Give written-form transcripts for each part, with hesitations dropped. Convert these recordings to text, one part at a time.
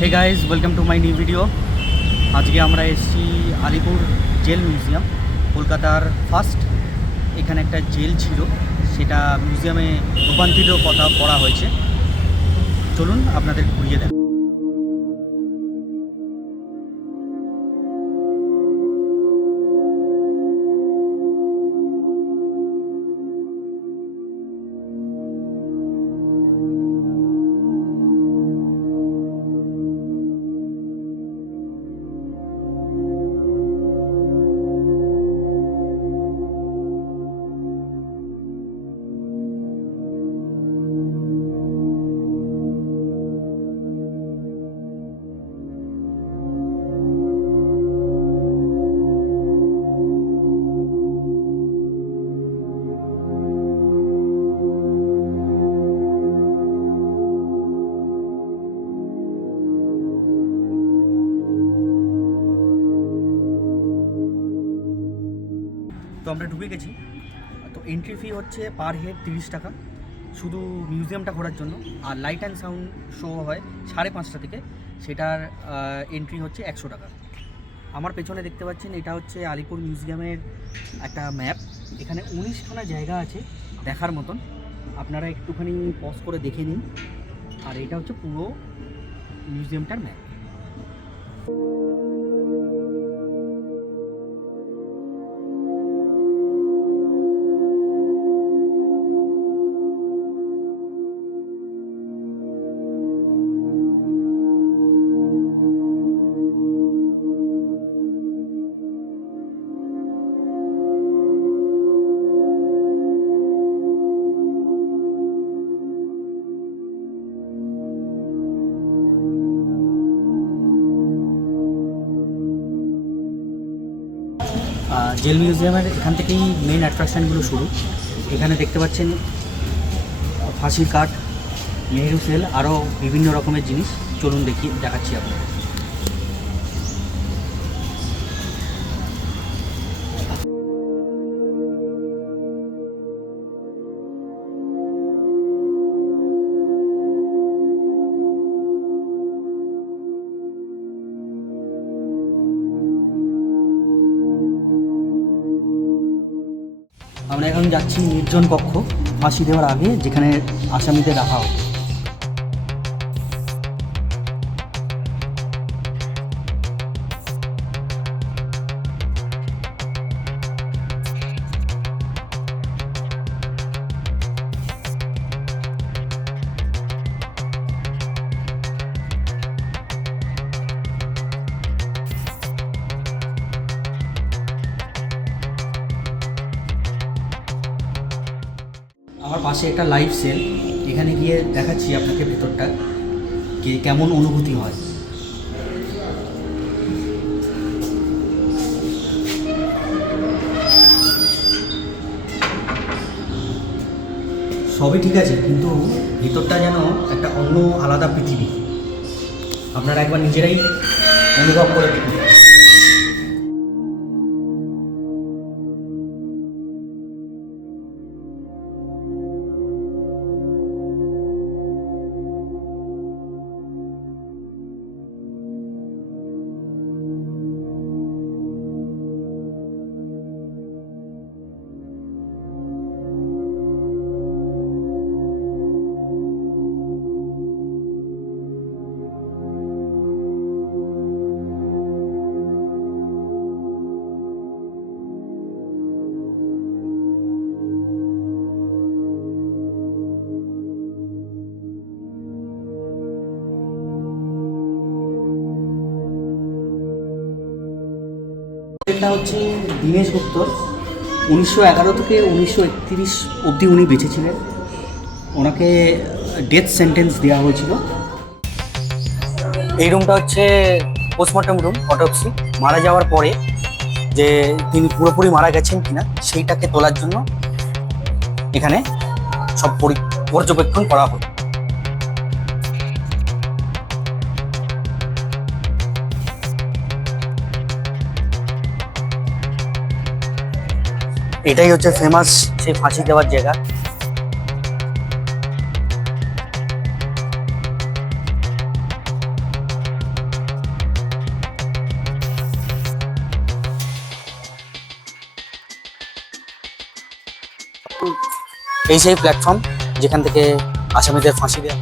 Hey guys, welcome to my new video. আজকে আমরা এসেছি আলিপুর জেল মিউজিয়াম, কলকাতার ফার্স্ট। এখানে একটা জেল ছিল, সেটা মিউজিয়ামে রূপান্তরিত করা হয়েছে। চলুন আপনাদের ঘুরিয়ে দেন। তো আমরা ঢুকে গেছি। তো এন্ট্রি ফি হচ্ছে পার হেড 30 টাকা, শুধু মিউজিয়ামটা ঘোরার জন্য। আর লাইট অ্যান্ড সাউন্ড শো হয় 5:30 থেকে, সেটার এন্ট্রি হচ্ছে 100 টাকা। আমার পেছনে দেখতে পাচ্ছেন, এটা হচ্ছে আলিপুর মিউজিয়ামের একটা ম্যাপ। এখানে 19খানা জায়গা আছে দেখার মতন, আপনারা একটুখানি পজ করে দেখে নিন। আর এটা হচ্ছে পুরো মিউজিয়ামটার ম্যাপ। জেল মিউজিয়ামের এখান থেকেই মেন অ্যাট্রাকশানগুলো শুরু। এখানে দেখতে পাচ্ছেন ফাঁসির কাঠ, নেহেরু সেল, আরও বিভিন্ন রকমের জিনিস। চলুন দেখাচ্ছি আপনাদের। আমরা এখন যাচ্ছি নির্জন কক্ষ, ফাঁসি দেওয়ার আগে যেখানে আসামিদের রাখা হয়। আমার পাশে একটা লাইভ সেল, এখানে গিয়ে দেখাচ্ছি আপনাকে ভেতরটা কেমন অনুভূতি হয়। সবই ঠিক আছে, কিন্তু ভিতরটা যেন একটা অন্য আলাদা পৃথিবী। আপনারা একবার নিজেরাই অনুভব করে দেখুন। এটা হচ্ছে দীনেশ গুপ্তর। 1911 থেকে 1931 অবধি উনি বেঁচে ছিলেন। ওনাকে ডেথ সেন্টেন্স দেওয়া হয়েছিল। এই রুমটা হচ্ছে পোস্টমর্টম রুম, অটোপসি। মারা যাওয়ার পরে যে তিনি পুরোপুরি মারা গেছেন কিনা সেইটাকে তোলার জন্য এখানে সব পর্যবেক্ষণ করা হয়। এটাই হচ্ছে ফেমাস সেই ফাঁসি দেওয়ার জায়গা। এই সেই প্ল্যাটফর্ম যেখান থেকে আসামিদের ফাঁসি দেওয়া।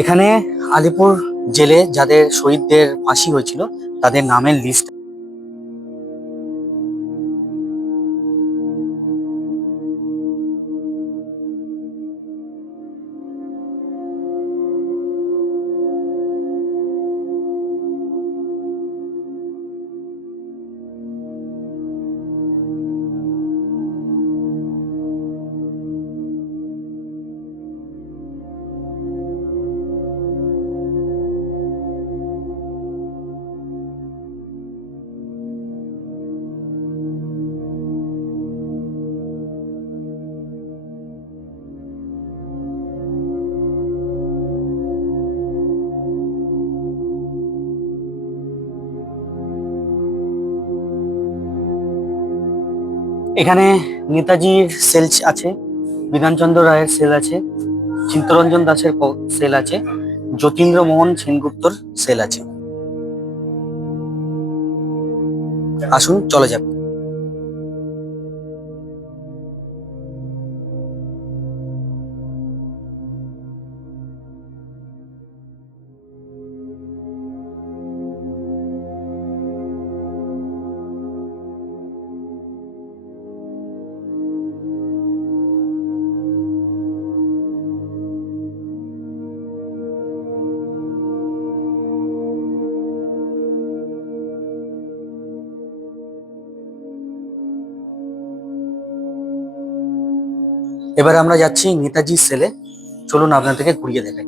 এখানে আলিপুর জেলে যাদের শহীদদের ফাঁসি হয়েছিল তাদের নামের লিস্ট। এখানে নেতাজির সেল আছে, বিধানচন্দ্র রায়ের সেল আছে, চিত্তরঞ্জন দাসের সেল আছে, যতীন্দ্র মোহন সেনগুপ্তর সেল আছে। আসুন চলে যাক। এবার আমরা যাচ্ছি নেতাজির সেলে। চলুন আপনাদেরকে ঘুরিয়ে দেখাই।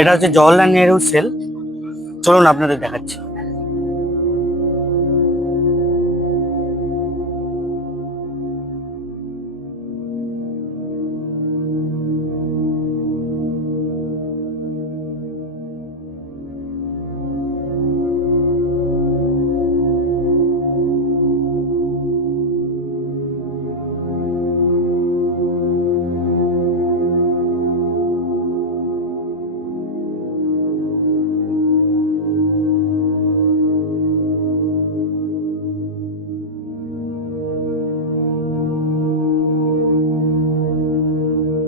এটা হচ্ছে জওহরলাল নেহরু সেল। চলুন আপনাদের দেখাচ্ছি।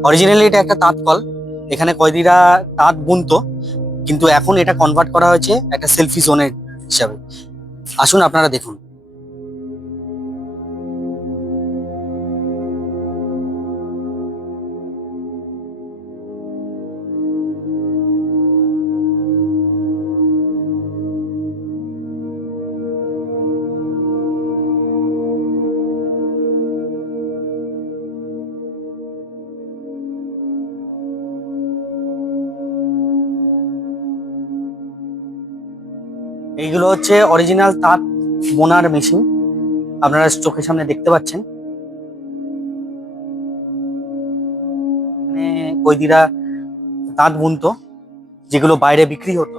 অরিজিনালি এটা একটা তাঁত কল। এখানে কয়েদিরা তাঁত বুনতো, কিন্তু এখন এটা কনভার্ট করা হয়েছে একটা সেলফি জোনের হিসাবে। আসুন আপনারা দেখুন। এইগুলো হচ্ছে অরিজিনাল তাঁত বোনার মেশিন, আপনারা চোখের সামনে দেখতে পাচ্ছেন। কয়েদিরা তাঁত বুনতো, যেগুলো বাইরে বিক্রি হতো।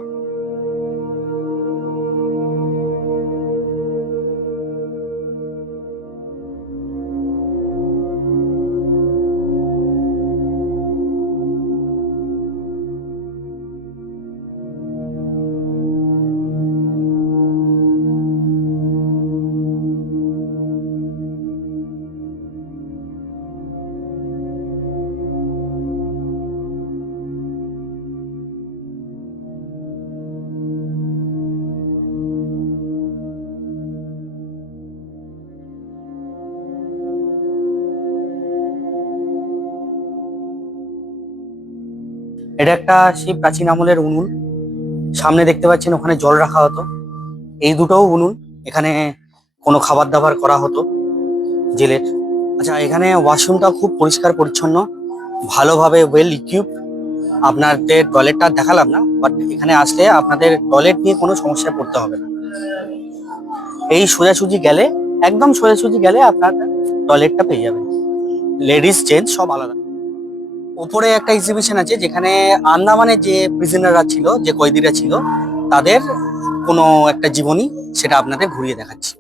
এটা একটা সেই প্রাচীন আমলের উনুন। সামনে দেখতে পাচ্ছেন ওখানে জল রাখা হতো। এই দুটোও উনুন, এখানে কোনো খাবার দাবার করা হতো জেলের। আচ্ছা, এখানে ওয়াশরুমটা খুব পরিষ্কার পরিচ্ছন্ন, ভালোভাবে ওয়েল ইকুইপ। আপনাদের টয়লেটটা দেখালাম না, বাট এখানে আসলে আপনাদের টয়লেট নিয়ে কোনো সমস্যায় পড়তে হবে না। এই সোজাসুজি গেলে, একদম সোজাসুজি গেলে আপনার টয়লেটটা পেয়ে যাবেন। লেডিস জেন্টস সব আলাদা। ওপরে একটা এক্সিবিশন আছে যেখানে আন্দামানের যে প্রিজনাররা ছিল, যে কয়েদিরা ছিল, তাদের কোনো একটা জীবনী, সেটা আপনাদের ঘুরিয়ে দেখাচ্ছি।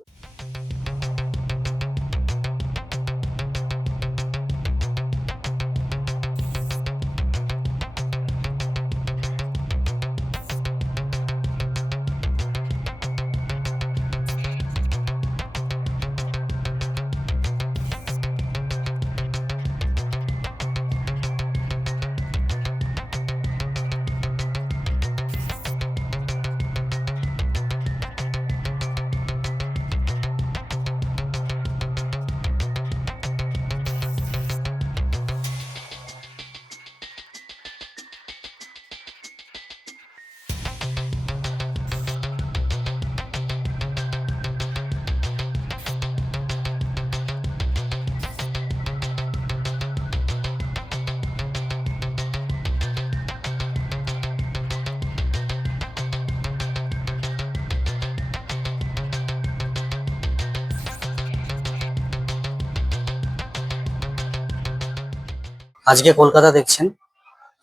আজকে কলকাতা দেখছেন,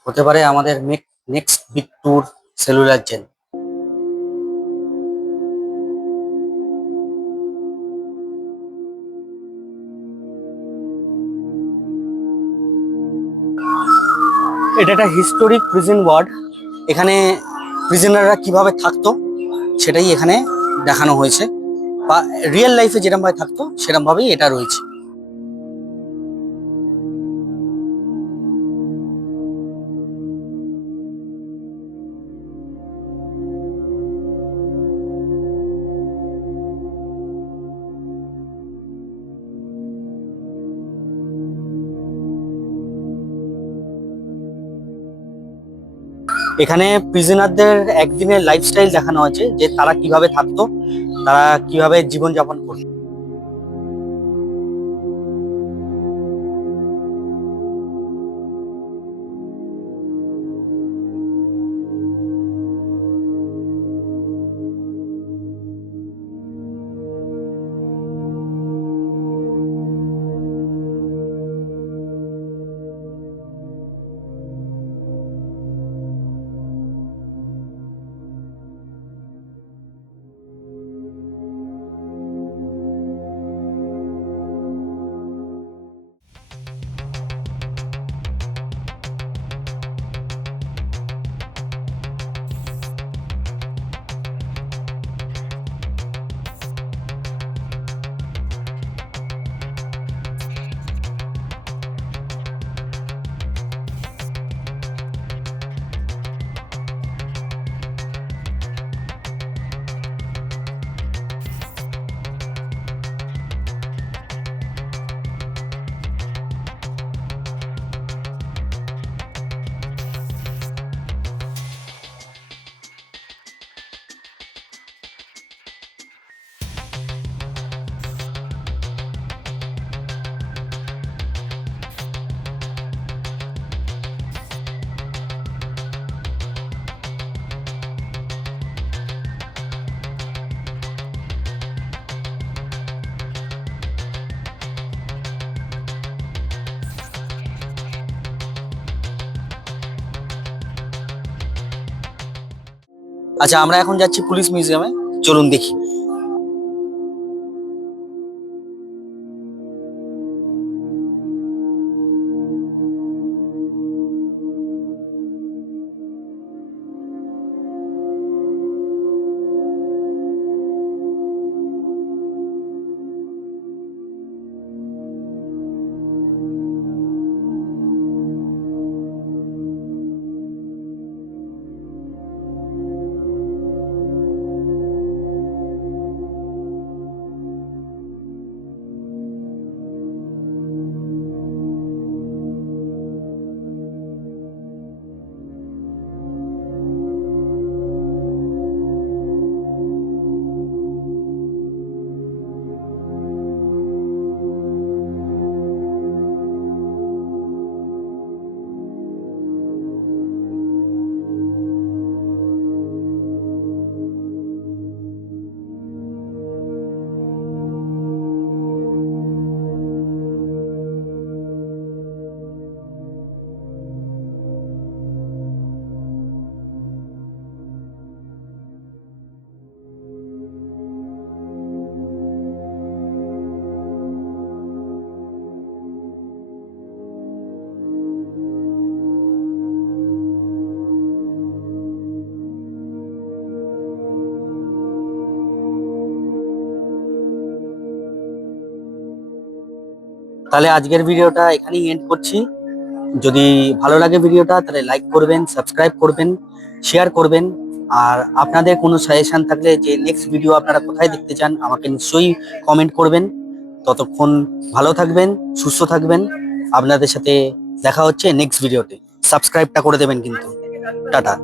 হতে পারে আমাদের next big tour cellular jail. এটা একটা হিস্টোরিক প্রিজন ওয়ার্ড। এখানে প্রিজনাররা কিভাবে থাকতো সেটাই এখানে দেখানো হয়েছে, বা রিয়েল লাইফে যেরকম ভাবে থাকতো সেরকম ভাবেই এটা রয়েছে। এখানে প্রিজনারদের একদিনের লাইফস্টাইল দেখানো হয়েছে, যে তারা কিভাবে থাকতো, তারা কিভাবে জীবনযাপন করতো। আচ্ছা, আমরা এখন যাচ্ছি পুলিশ মিউজিয়ামে, চলুন দেখি। তাহলে আজকের ভিডিওটা এখানেই এন্ড করছি। যদি ভালো লাগে ভিডিওটা তাহলে লাইক করবেন, সাবস্ক্রাইব করবেন, শেয়ার করবেন। আর আপনাদের কোনো সাজেশন থাকলে যে নেক্সট ভিডিও আপনারা কোথায় দেখতে চান আমাকে নিশ্চয়ই কমেন্ট করবেন। ততক্ষণ ভালো থাকবেন, সুস্থ থাকবেন। আপনাদের সাথে দেখা হচ্ছে নেক্সট ভিডিওতে। সাবস্ক্রাইবটা করে দেবেন কিন্তু। টাটা।